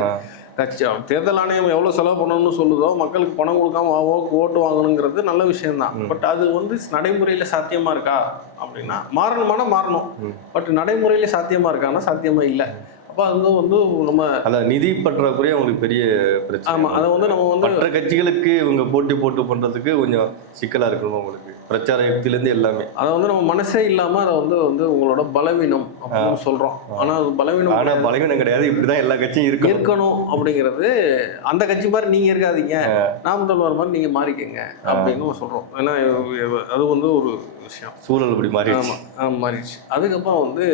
தேர்தல் ஆணையம் எவ்வளோ செலவு பண்ணணும்னு சொல்லுதோ மக்களுக்கு பணம் கொடுக்காம ஓட்டு வாங்கணுங்கிறது நல்ல விஷயம்தான். பட் அது வந்து நடைமுறையில் சாத்தியமா இருக்கா? அப்படின்னா மாறணுமானா மாறணும். பட் நடைமுறையில சாத்தியமா இருக்கான்னா சாத்தியமா இல்லை. அப்போ அது வந்து நம்ம அதான் நிதி பற்றாக்குறை அவங்களுக்கு பெரிய பிரச்சனை. ஆமா அதை வந்து நம்ம வந்து மற்ற கட்சிகளுக்கு இவங்க போட்டி போட்டு பண்றதுக்கு கொஞ்சம் சிக்கலா இருக்கணும் உங்களுக்கு? பிரச்சார யுக்தில இருந்து எல்லாமே. அதை வந்து நம்ம மனசே இல்லாம அதை வந்து வந்து உங்களோட பலவீனம் அப்படின்னு சொல்றோம். ஆனா அது பலவீனம் ஆனா பலவீனம் கிடையாது. இப்படிதான் எல்லா கட்சியும் இருக்கும் இருக்கணும் அப்படிங்கிறது அந்த கட்சி மாதிரி நீங்க இருக்காதீங்க. நாம் தமிழர் மாதிரி நீங்க மாறிக்கங்க அப்படின்னு சொல்றோம். ஏன்னா அது வந்து ஒரு விஷயம். சூழல் இப்படி மாறி ஆமா ஆமா, மாறிடுச்சு. அதுக்கப்புறம் வந்து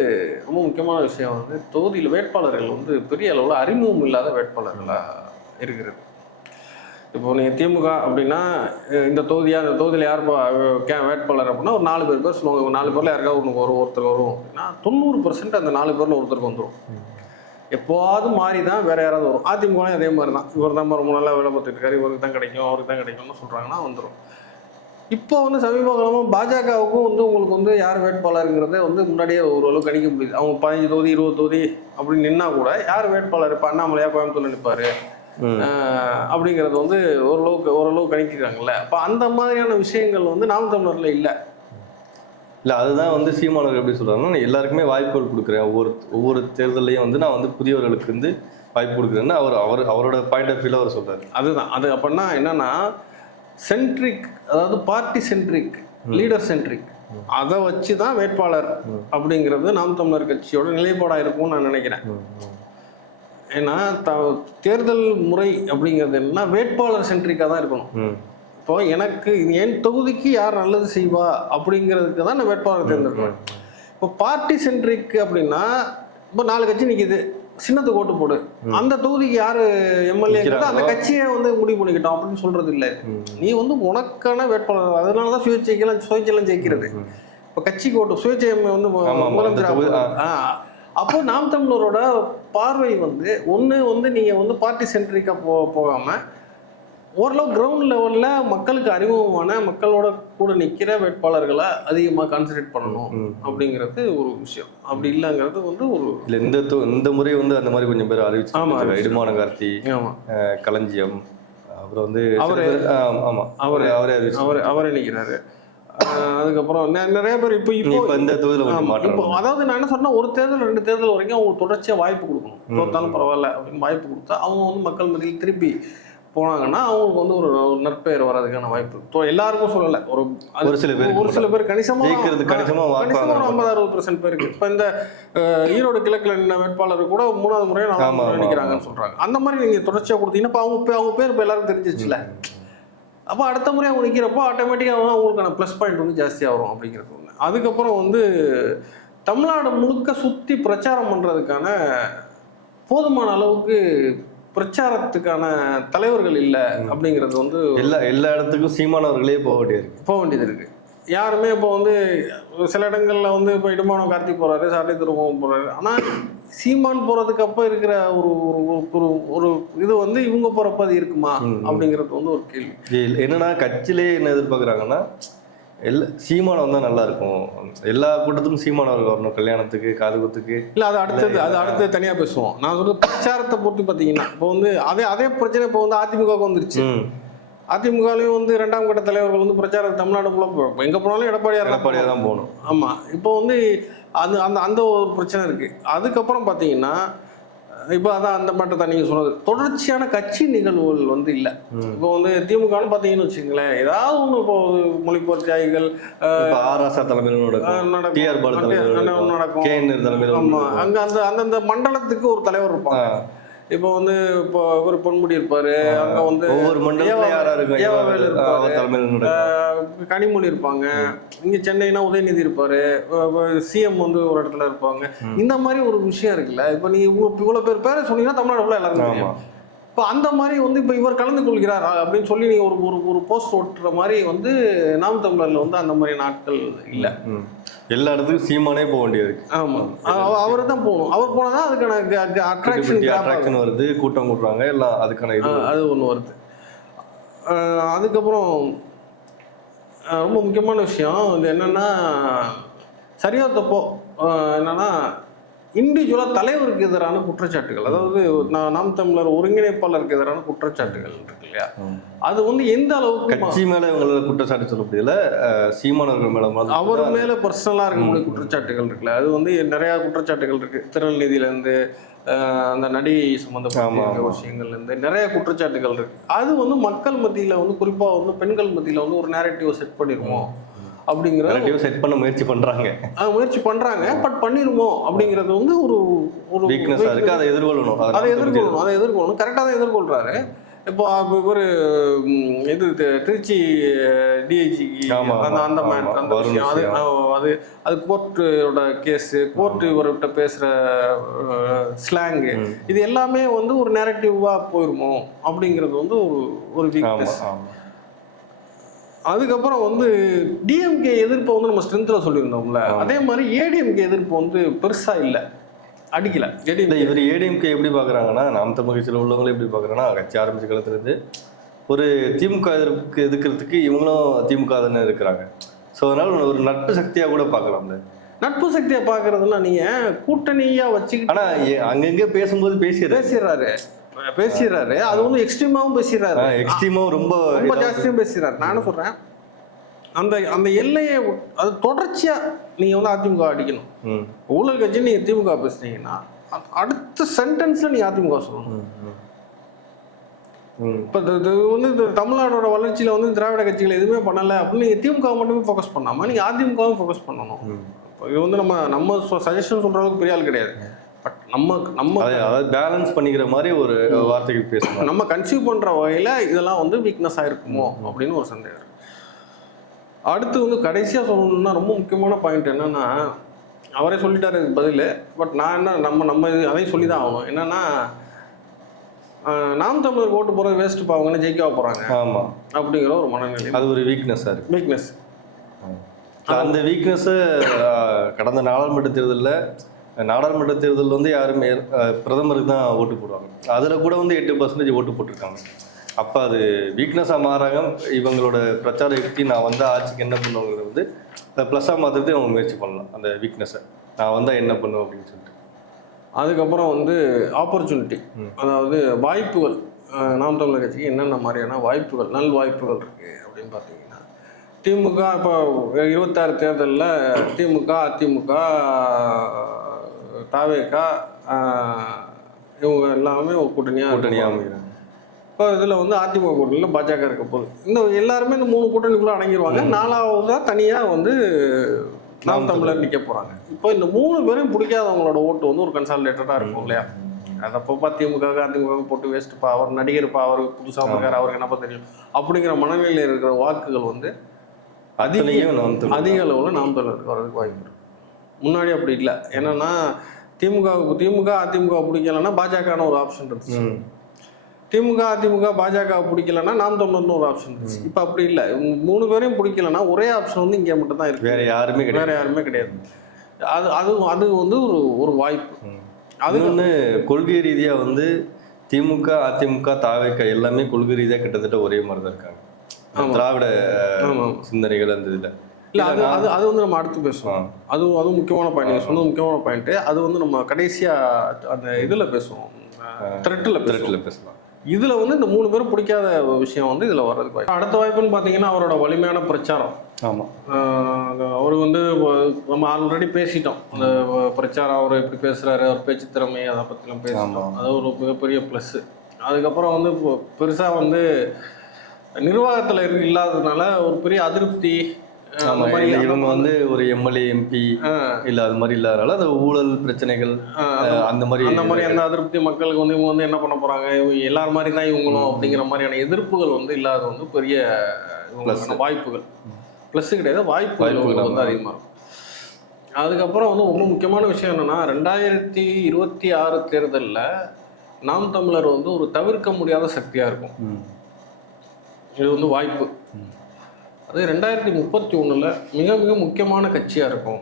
ரொம்ப முக்கியமான விஷயம் வந்து தொகுதியில் வேட்பாளர்கள் வந்து பெரிய அளவில் அறிமுகம் இல்லாத வேட்பாளர்களாக இருக்கிறது. இப்போ நீங்கள் திமுக அப்படின்னா இந்த தொகுதியா இந்த தொகுதியில் யார் கே வேட்பாளர் அப்படின்னா ஒரு நாலு பேர் பேர் சொல்லுவாங்க. நாலு பேரில் யாருக்காவது ஒன்று வரும் ஒருத்தர் வரும். அப்படின்னா தொண்ணூறு பர்சன்ட் அந்த நாலு பேரில் ஒருத்தருக்கு வந்துடும் எப்போவாவது மாறி தான் வேறு யாராவது வரும். அதிமுக அதே மாதிரி தான் இவர் தான் ரொம்ப நல்லா வேலை பார்த்துட்டு இருக்காரு. இவருக்கு தான் கிடைக்கும் அவருக்கு தான் கிடைக்கும்னு சொல்கிறாங்கன்னா வந்துடும் இப்போ வந்து சமீப காலமாக பாஜகவுக்கும் வந்து உங்களுக்கு வந்து யார் வேட்பாளருங்கிறத வந்து முன்னாடியே ஓரளவு கணிக்க முடியுது. அவங்க பதினஞ்சு தொகுதி இருபது தொகுதி அப்படின்னு நின்னா கூட யார் வேட்பாளர்? இப்போ அண்ணாமலையா கோயம்புத்தூர் நிற்பாரு அப்படிங்கிறது வந்து ஓரளவுக்கு ஓரளவு கணிக்கிறாங்கல்ல. அப்போ அந்த மாதிரியான விஷயங்கள் வந்து நாம் தமிழர்ல இல்லை. இல்ல அதுதான் வந்து சீமானவர் எப்படி சொல்றாங்கன்னா நான் எல்லாருக்குமே வாய்ப்புகள் கொடுக்குறேன் ஒவ்வொரு ஒவ்வொரு தேர்தலையும் வந்து நான் வந்து புதியவர்களுக்கு வந்து வாய்ப்பு கொடுக்குறேன்னு அவர் அவர் அவரோட பாயிண்ட் ஆஃப் வியூல அவர் சொல்றாரு. அதுதான். அது அப்படின்னா என்னன்னா சென்ட்ரிக் அதாவது பார்ட்டி சென்ட்ரிக் லீடர் சென்ட்ரிக் அதை வச்சு தான் வேட்பாளர். அப்படிங்கிறது நாம் தமிழர் கட்சியோட நிலைப்பாடாக இருக்கும்னு நான் நினைக்கிறேன். ஏன்னா த தேர்தல் முறை அப்படிங்கிறது என்னன்னா வேட்பாளர் சென்ட்ரிக்காக தான் இருக்கணும். இப்போ எனக்கு என் தொகுதிக்கு யார் நல்லது செய்வா அப்படிங்கிறதுக்கு தான் நான் வேட்பாளர் தேர்ந்தெடுக்கிறேன் இப்போ பார்ட்டி சென்ட்ரிக் அப்படின்னா இப்போ நாலு கட்சி நிற்கிது சின்னத்துக்கு ஓட்டு போடு. அந்த தொகுதிக்கு யார் எம்எல்ஏ அந்த. கட்சியை வந்து முடிவு பண்ணிக்கிட்டோம் அப்படின்னு சொல்றது இல்லை. நீ வந்து உனக்கான வேட்பாளர். அதனால தான் சுயேட்சைக்கெல்லாம் சுயேட்சையெல்லாம் ஜெயிக்கிறது. இப்போ கட்சிக்கு ஓட்டு சுயேட்சை வந்து. முதலமைச்சர் அப்போ நாம் தமிழரோட பார்வை வந்து ஒன்று வந்து நீங்கள் வந்து பார்ட்டி சென்ட்ரிக்காக போ போகாமல் ஓரளவு கிரவுண்ட் லெவலில் மக்களுக்கு அறிமுகமான மக்களோட கூட நிற்கிற வேட்பாளர்களை அதிகமாக கான்சன்ட்ரேட் பண்ணணும். அப்படிங்கிறது ஒரு விஷயம். அப்படி இல்லைங்கிறது வந்து ஒரு இல்ல இந்த இந்த முறை வந்து அந்த மாதிரி கொஞ்சம் பேர் அறிவிச்சு அறிவிச்சு. இடுமான கார்த்தி ஆமாம் களஞ்சியம் அப்புறம் வந்து அவரு- சில பேர், ஆ, ஆமா அவரு- அவரே அவர் அவரே நிற்கிறாரு அதுக்கப்புறம் நிறைய பேர் இப்போ இப்போ இந்த தொகுதியில. மாற்றம் இப்போ அதாவது நான் என்ன சொன்னா ஒரு தேர்தல் ரெண்டு தேர்தல் வரைக்கும் அவங்க தொடர்ச்சியா வாய்ப்பு கொடுக்கணும். தோத்தாலும் பரவாயில்ல அப்படின்னு வாய்ப்பு கொடுத்தா அவங்க வந்து மக்கள் மத்தியில் திருப்பி போனாங்கன்னா அவங்களுக்கு வந்து ஒரு நற்பெயர் வர்றதுக்கான வாய்ப்பு. எல்லாருக்கும் சொல்லல. ஒரு ஒரு சில பேருக்கு ஒரு சில பேர் கணிசமா ஜெயிக்கிறது கணிசமா வாக்கு கணிசமா ஒரு வாங்குறாங்க. ஐம்பது அறுபது பெர்சென்ட் பேருக்கு. இப்போ இந்த ஈரோடு கிழக்குல நின்ன வேட்பாளர் கூட மூணாவது முறையா ஆமா, நாலாவது நிற்கிறாங்கன்னு சொல்றாங்க. அந்த மாதிரி நீங்க தொடர்ச்சியா கொடுத்தீங்கன்னா இப்போ அவங்க அவங்க பேர் இப்போ எல்லாருக்கும் தெரிஞ்சிச்சுல அப்போ அடுத்த முறை அவங்க நிற்கிறப்போ ஆட்டோமேட்டிக்காக அவங்களுக்கான ப்ளஸ் பாயிண்ட் வந்து ஜாஸ்தியாக வரும் அப்படிங்கிறது ஒன்று அதுக்கப்புறம் வந்து தமிழ்நாடு முழுக்க சுற்றி பிரச்சாரம் பண்ணுறதுக்கான போதுமான அளவுக்கு பிரச்சாரத்துக்கான தலைவர்கள் இல்லை அப்படிங்கிறது வந்து எல்லா எல்லா இடத்துக்கும் சீமானவர்களே போக வேண்டியது போக வேண்டியது இருக்கு. யாருமே இப்போ வந்து சில இடங்கள்ல வந்து இப்போ இடுமானம் கார்த்தி போறாரு சாட்டை திரும்பவும் போறாரு. ஆனா சீமான் போறதுக்கு அப்ப இருக்கிற ஒரு ஒரு- ஒரு இது வந்து இவங்க போறப்ப அது இருக்குமா. அப்படிங்கிறது வந்து ஒரு கேள்வி. என்னன்னா கட்சியிலே என்ன எதிர்பார்க்குறாங்கன்னா எல்லா சீமானம் வந்தா நல்லா இருக்கும். எல்லா கூட்டத்துக்கும் சீமானவர்கள் வரணும். கல்யாணத்துக்கு காதுகுத்துக்கு இல்ல அது அடுத்தது அது அடுத்தது தனியா பேசுவோம். நான் சொல்றது பிரச்சாரத்தை பொறுத்து பாத்தீங்கன்னா இப்போ வந்து அதே அதே பிரச்சனை இப்போ வந்து அதிமுகவுக்கு வந்துருச்சு. அதிமுகலையும் வந்து இரண்டாம் கட்ட தலைவர்கள் வந்து பிரச்சாரம் தமிழ்நாடு எங்க போனாலும் எடப்பாடியார் தான் எடப்பாடியா தான் போகணும். ஆமா. இப்போ வந்து அந்த அந்த அந்த ஒரு பிரச்சனை இருக்கு அதுக்கப்புறம் பார்த்தீங்கன்னா இப்போ அதான் அந்த மாட்டத்தை நீங்கள் சொன்னது தொடர்ச்சியான கட்சி நிகழ்வுகள் வந்து இல்லை. இப்போ வந்து திமுகன்னு பார்த்தீங்கன்னு வச்சுங்களேன் ஏதாவது ஒன்று இப்போ மொழிப்போர் தியாகிகள் ஆராசா தலைமையில் நடக்கும் நடக்கும். டி ஆர் பாலு தலைமையில் நடக்கும். நடக்கும் நடக்கும் கே என் தலைமையில் ஆமா நடக்கும். அங்க அந்த அந்தந்த மண்டலத்துக்கு ஒரு தலைவர் இருப்பாங்க. இப்போ வந்து இப்போ ஒரு பொன்முடி இருப்பாரு அங்க வந்து ஒவ்வொரு மண்டலத்துல கனிமொழி இருப்பாங்க. இங்க சென்னைனா உதயநிதி இருப்பாரு. சிஎம் வந்து ஒரு இடத்துல இருப்பாங்க. இந்த மாதிரி ஒரு விஷயம் இருக்குல்ல. இப்போ நீ இவ்வளவு இவ்வளவு பேர் பேரை சொன்னீங்கன்னா தமிழ்நாடு ஃபுல்லா எல்லாருக்கும் இப்போ அந்த மாதிரி வந்து இப்போ இவர் கலந்து கொள்கிறார்? அப்படின்னு சொல்லி நீங்க ஒரு ஒரு போஸ்ட் ஓட்டுற மாதிரி வந்து நாம் தமிழர்ல வந்து அந்த மாதிரி நாட்கள் இல்லை. எல்லா இடத்துக்கும் சீமானே போக வேண்டியது. ஆமா. அவர் தான் போகணும் அவர் போனதான் அதுக்கான அட்ராக்ஷன் அட்ராக்ஷன் வருது கூட்டம் கூட்டுறாங்க எல்லாம் அதுக்கான இது அது ஒன்று வருது. அதுக்கப்புறம் ரொம்ப முக்கியமான விஷயம் இது என்னன்னா சரியா தப்போ என்னன்னா இண்டிவிஜுவலாக தலைவருக்கு எதிரான குற்றச்சாட்டுகள். அதாவது நாம் தமிழர் ஒருங்கிணைப்பாளருக்கு எதிரான குற்றச்சாட்டுகள் இருக்கு இல்லையா. அது வந்து எந்த அளவுக்கு கட்சி மேல இவங்கள குற்றச்சாட்டு சொல்ல முடியல. சீமானவர்கள் மேல அவர் மேல பர்சனலாக இருக்கக்கூடிய குற்றச்சாட்டுகள் இருக்குல்ல அது வந்து நிறைய குற்றச்சாட்டுகள் இருக்கு. திருநெல்வேலியிலேருந்து அந்த நடிகை சம்மந்தப்பட்ட ஆமா. விஷயங்கள்ல இருந்து நிறைய குற்றச்சாட்டுகள் இருக்கு. அது வந்து மக்கள் மத்தியில வந்து குறிப்பா வந்து பெண்கள் மத்தியில வந்து ஒரு நேரட்டிவ் செட் பண்ணிருமோ அப்படிங்கிற செட் பண்ண முயற்சி பண்றாங்க. முயற்சி பண்றாங்க பட் பண்ணிருமோ அப்படிங்கிறது வந்து ஒரு ஒரு வீக்னஸா இருக்கு. அதை எதிர்கொள்ளணும். அதை எதிர்கொள்ளணும் அதை எதிர்கொள்ளணும். கரெக்டாக தான் எதிர்கொள்றாரு. இப்போ ஒரு இது திருச்சி டிஐஜி ஆமா, அந்த அந்த. அந்த விஷயம். அது அது அது கோர்ட்டோட கேஸ் கோர்ட் இவர்கிட்ட பேசுற ஸ்லாங்கு. இது எல்லாமே வந்து ஒரு நேரட்டிவா போயிருமோ அப்படிங்கிறது வந்து ஒரு ஒரு வீக்னஸ் அதுக்கப்புறம் வந்து டிஎம்கே எதிர்ப்பை வந்து நம்ம ஸ்ட்ரென்த்தில் சொல்லியிருந்தோம்ல. அதே மாதிரி ஏடிஎம்கே எதிர்ப்பு வந்து பெருசா இல்ல. அடிக்கல. இல்ல ஏடிஎம்கே இவர் ஏடிஎம்கே எப்படி பாக்குறாங்கன்னா நாம் தமிழ் கட்சியில் உள்ளவங்களும் எப்படி பாக்குறாங்கன்னா கட்சி ஆரம்பிச்ச காலத்துல இருந்து ஒரு திமுக எதிர்ப்புக்கு எதிர்க்கிறதுக்கு இவங்களும் திமுக தானே இருக்கிறாங்க. ஸோ அதனால ஒரு நட்பு சக்தியா கூட பார்க்கலாம்ல நட்பு சக்தியை பாக்குறதுன்னா நீங்க கூட்டணியா வச்சுக்கிட்டு ஆனா எ- அங்கங்க பேசும்போது பேசிடுறாரு. பேசிடுறாரு. பேசிடுறாரு அது வந்து எக்ஸ்ட்ரீமாவும் பேசிடுறாரு எக்ஸ்ட்ரீமும் ரொம்ப ரொம்ப ஜாஸ்தியும் பேசிடுறாரு நானும் சொல்றேன்? அந்த அந்த எல்லையை அது தொடர்ச்சியா நீங்க வந்து அதிமுக அடிக்கணும். ஊழல் கட்சி நீங்க திமுக பேசுனீங்கன்னா அடுத்த சென்டென்ஸ்ல நீங்க அதிமுக சொல்லணும். இப்போ இது வந்து இந்த தமிழ்நாடோட வளர்ச்சியில வந்து திராவிட கட்சிகள் எதுவுமே பண்ணல அப்படின்னு திமுக மட்டுமே ஃபோக்கஸ் பண்ணாம நீங்க அதிமுகவும் ஃபோக்கஸ் பண்ணணும். இது வந்து நம்ம நம்ம சஜஷன் சொல்ற அளவுக்கு பெரிய ஆள் கிடையாது. நம்ம நம்ம அது அதாவது பேலன்ஸ் பண்ணிக்கிற மாதிரி ஒரு வார்த்தைகள் பேசணும். நம்ம கன்சீவ் பண்ற வகையில இதெல்லாம் வந்து வீக்னஸாக இருக்குமோ அப்படின்னு ஒரு சந்தேகம் அடுத்து வந்து கடைசியா சொல்லணும்னா ரொம்ப முக்கியமான பாயிண்ட் என்னன்னா அவரே சொல்லிட்டாரு பதில் பட் நான் என்ன நம்ம நம்ம அதையும் சொல்லி தான் ஆகணும். என்னன்னா நாம் தமிழர் ஓட்டு போகிறது வேஸ்ட் பாவங்கன்னு ஜெயிக்க போறாங்க? ஆமா. அப்படிங்கிற ஒரு மனநிலை அது ஒரு வீக்னஸா இருக்கு. வீக்னஸ் அந்த வீக்னஸ் கடந்த நாடாளுமன்ற தேர்தலில் நாடாளுமன்ற தேர்தலில் வந்து யாருமே பிரதமருக்கு தான் ஓட்டு போடுவாங்க. அதில் கூட வந்து எட்டு பர்சன்டேஜ் ஓட்டு போட்டிருக்காங்க. அப்போ அது வீக்னஸாக மாறாங்க இவங்களோட பிரச்சார யுக்தி நான் வந்து ஆட்சிக்கு என்ன பண்ணுவாங்கிறது வந்து ப்ளஸ்ஸாக மாற்றுறது அவங்க முயற்சி பண்ணலாம் அந்த வீக்னஸை நான் வந்தால் என்ன பண்ணுவேன் அப்படின்னு சொல்லிட்டு. அதுக்கப்புறம் வந்து ஆப்பர்ச்சுனிட்டி. அதாவது வாய்ப்புகள். நாம் தமிழர் கட்சிக்கு என்னென்ன மாதிரியான வாய்ப்புகள் நல் வாய்ப்புகள் இருக்கு அப்படின்னு பார்த்தீங்கன்னா திமுக இப்போ இருபத்தாறு தேர்தலில் திமுக அதிமுக தாவேகா இவங்க எல்லாமே கூட்டணியாக கூட்டணியாக அமைகிறாங்க இப்போ இதில் வந்து அதிமுக கூட்டணியில் பாஜக இருக்க போகுது. இந்த எல்லாருமே இந்த மூணு கூட்டணிக்குள்ளே அடங்கிடுவாங்க நாலாவதா தனியாக வந்து நாம் தமிழர். நிற்க போகிறாங்க இப்போ இந்த மூணு பேரும் பிடிக்காதவங்களோட ஓட்டு வந்து ஒரு கன்சாலிடேட்டடாக இருக்கும் இல்லையா? அதை அப்பப்போ திமுக அதிமுக போட்டு வேஸ்ட்டுப்பா அவர் நடிகர்ப்பா அவர் புதுசாக வந்திருக்காரு அவருக்கு என்னப்பா தெரியும்? அப்படிங்கிற மனநிலையில் இருக்கிற வாக்குகள் வந்து அதிக தமிழர். அதிக அளவில் நாம் தமிழருக்கு வர்றதுக்கு வாய்ப்பு முன்னாடி அப்படி இல்லை. என்னன்னா திமுக திமுக அதிமுக பிடிக்கலன்னா பாஜகன்னு ஒரு ஆப்ஷன் இருந்துச்சு. திமுக அதிமுக பாஜக பிடிக்கலன்னா நாம் தமிழர்னு ஒரு ஆப்ஷன் இருந்துச்சு. இப்போ அப்படி இல்லை. மூணு பேரையும் பிடிக்கலன்னா ஒரே ஆப்ஷன் வந்து இங்கே மட்டும் தான் இருக்கு. வேற யாருமே வேற கிடையாது யாருமே கிடையாது. அது அது அது வந்து ஒரு ஒரு வாய்ப்பு. அது இன்னொன்று கொள்கை ரீதியாக வந்து திமுக அதிமுக தாவேக எல்லாமே கொள்கை ரீதியாக கிட்டத்தட்ட ஒரே மாதிரி தான் இருக்காங்க. திராவிட சிந்தனைகள் அந்த இதில். இல்லை அது அது அது வந்து நம்ம அடுத்து பேசுவோம். அது அதுவும் முக்கியமான பாயிண்ட் நீங்கள் சொன்னது முக்கியமான பாயிண்ட் அது வந்து நம்ம கடைசியாக அந்த இதில் பேசுவோம். த்ரெட்டில் திரட்டில் பேசலாம். இதுல வந்து இந்த மூணு பேரும் பிடிக்காத விஷயம் வந்து இதுல வர்றதுக்கு அடுத்த வாய்ப்புன்னு பாத்தீங்கன்னா அவரோட வலிமையான பிரச்சாரம். ஆமா. அவர் வந்து நம்ம ஆல்ரெடி பேசிட்டோம். அந்த பிரச்சாரம் அவர் எப்படி பேசுறாரு அவர் பேச்சு திறமை அதை பற்றிலாம் பேசிட்டோம். அது ஒரு மிகப்பெரிய ப்ளஸ்ஸு அதுக்கப்புறம் வந்து இப்போ பெருசாக வந்து நிர்வாகத்தில் இல்லாததுனால ஒரு பெரிய அதிருப்தி இவங்க வந்து ஒரு எம்எல்ஏ எம்பி இல்ல அது மாதிரி இல்லாதனால அந்த ஊழல் பிரச்சனைகள் அந்த மாதிரி அந்த மாதிரி அந்த அதிருப்தி மக்களுக்கு வந்து இவங்க வந்து என்ன பண்ண போறாங்க? இவங்க எல்லார் மாதிரி தான் இவங்களும் அப்படிங்கிற மாதிரியான எதிர்ப்புகள் வந்து இல்லாத வந்து பெரிய வாய்ப்புகள். ப்ளஸ் கிடையாது வாய்ப்புகள் வந்து. அதிகமாக இருக்கும். அதுக்கப்புறம் வந்து ரொம்ப முக்கியமான விஷயம் என்னன்னா ரெண்டாயிரத்தி இருபத்தி ஆறு தேர்தலில் நாம் தமிழர் வந்து ஒரு தவிர்க்க முடியாத சக்தியா இருக்கும். இது வந்து வாய்ப்பு. அது ரெண்டாயிரத்தி முப்பத்தி ஒண்ணுல மிக மிக முக்கியமான கட்சியா இருக்கும்.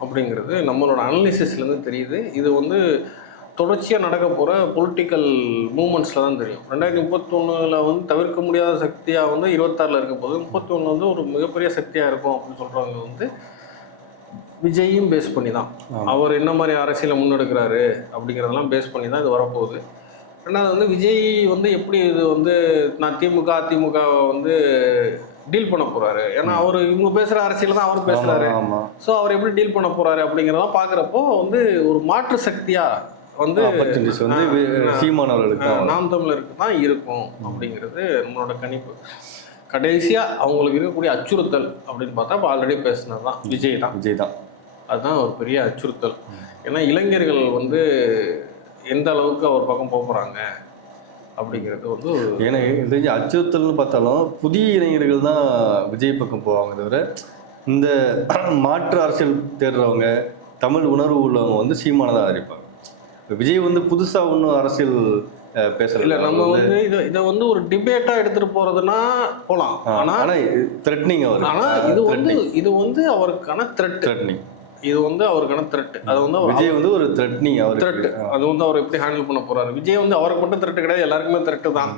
அப்படிங்கிறது நம்மளோட அனலிசிஸ்லேருந்து தெரியுது இது வந்து தொடர்ச்சியாக நடக்க போகிற பொலிட்டிக்கல் மூமெண்ட்ஸில் தான் தெரியும் ரெண்டாயிரத்தி முப்பத்தொன்னில் வந்து தவிர்க்க முடியாத சக்தியாக வந்து இருபத்தாறில் இருக்க போது முப்பத்தி வந்து ஒரு மிகப்பெரிய சக்தியாக இருக்கும் அப்படின்னு சொல்கிறவங்க வந்து விஜயும் பேஸ் பண்ணி தான். அவர் என்ன மாதிரி அரசியலை முன்னெடுக்கிறாரு அப்படிங்கிறதெல்லாம் பேஸ் பண்ணி தான் இது வரப்போகுது ரெண்டாவது வந்து விஜய் வந்து எப்படி இது வந்து நான் திமுக அதிமுக வந்து டீல் பண்ண போறாரு. ஏன்னா அவர் இவங்க பேசுற அரசியல் தான் அவர் பேசுறாரு. ஸோ அவர் எப்படி டீல் பண்ண போறாரு அப்படிங்கிறதெல்லாம் பார்க்குறப்போ வந்து ஒரு மாற்று சக்தியா வந்து வந்து சீமான் அவர்களுக்கு நாம் தமிழருக்கு தான் இருக்கும் அப்படிங்கிறது நம்மளோட கணிப்பு. கடைசியா அவங்களுக்கு இருக்கக்கூடிய அச்சுறுத்தல் அப்படின்னு பார்த்தா இப்போ ஆல்ரெடி பேசினது தான். விஜய் தான். விஜய் தான். அதுதான் ஒரு பெரிய அச்சுறுத்தல். ஏன்னா இளைஞர்கள் வந்து எந்த அளவுக்கு அவர் பக்கம் போக போறாங்க? அப்படிங்கிறது வந்து எனக்கு தெரிஞ்சு அச்சுறுத்தல்னு பார்த்தாலும் புதிய இளைஞர்கள் தான் விஜய் பக்கம் போவாங்க தவிர இந்த மாற்று அரசியல் தேடுறவங்க தமிழ் உணர்வு உள்ளவங்க வந்து சீமானை தான் இப்ப விஜய் வந்து புதுசா ஒன்றும் அரசியல் பேசல இல்ல நம்ம வந்து இதை இதை வந்து ஒரு டிபேட்டா எடுத்துட்டு போறதுன்னா போலாம். ஆனா ஆனா த்ரெட்னிங் அவர் ஆனா இது வந்து இது வந்து அவருக்கான த்ரெட் த்ரெட்னிங் இது வந்து அவருக்கான த்ரெட் அது வந்து அவர் விஜய் வந்து ஒரு த்ரெட்னிங் த்ரெட் அவருக்கு அது வந்து அவர் எப்படி ஹேண்டில் பண்ண போறாரு? விஜய் வந்து அவருக்கு மட்டும் த்ரெட் கிடையாது எல்லாருக்குமே த்ரெட் தான்.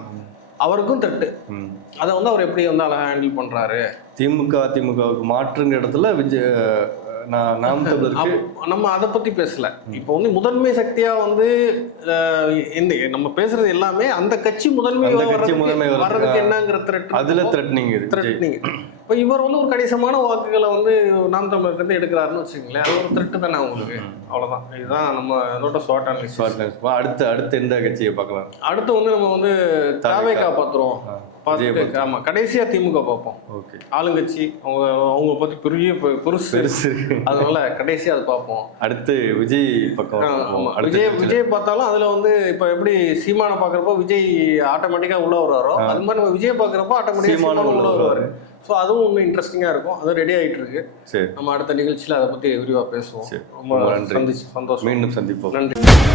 அவருக்கும் த்ரெட் ம். அதை வந்து அவர் எப்படி வந்து அழகா ஹேண்டில் பண்றாரு? திமுக அதிமுகவுக்கு மாற்றுங்கிற இடத்துல விஜய் நம்ம அதை பத்தி பேசல. இப்போ வந்து முதன்மை சக்தியா வந்து இந்த நம்ம பேசுறது எல்லாமே அந்த கட்சி முதன்மை வர்றதுக்கு- என்னங்கிற த்ரெட் அதுல த்ரெட்னிங். த்ரெட்னிங் இப்போ இவர் வந்து ஒரு கணிசமான வாக்குகளை வந்து நாம் தமிழருக்கு இருந்து எடுக்கிறாருன்னு வச்சுக்கங்களேன். அது ஒரு த்ரெட்டு தானே அவங்களுக்கு. அவ்வளவுதான். இதுதான் நம்ம அதோட ஷார்ட். வா, அடுத்து அடுத்து எந்த கட்சியை பார்க்கலாம்? அடுத்து வந்து நம்ம வந்து தாவே காப்பாத்துறோம் ஆ, பார்த்துட்டு ஆமா கடைசியா திமுக பார்ப்போம். ஓகே. ஆளுங்கட்சி அவங்க அவங்க பத்தி பெரிய பெருசு. பெருசு. அதனால கடைசியா அது பார்ப்போம். அடுத்து விஜய் பக்கம் விஜய். விஜய். பார்த்தாலும் அதுல வந்து இப்ப எப்படி சீமானை பாக்குறப்போ விஜய் ஆட்டோமேட்டிக்கா உள்ள வருவாரோ அது மாதிரி நம்ம விஜய் பாக்குறப்போ ஆட்டோமேட்டிக்கா சீமானும் சீமானும் உள்ள வருவாரு. ஸோ அதுவும் இன்னும் இன்ட்ரெஸ்டிங்கா இருக்கும். அதுவும் ரெடி ஆயிட்டு இருக்கு சரி. நம்ம அடுத்த நிகழ்ச்சியில அதை பத்தி விரிவா பேசுவோம். ரொம்ப. சந்திச்சு சந்தோஷம். மீண்டும் சந்திப்போம். நன்றி.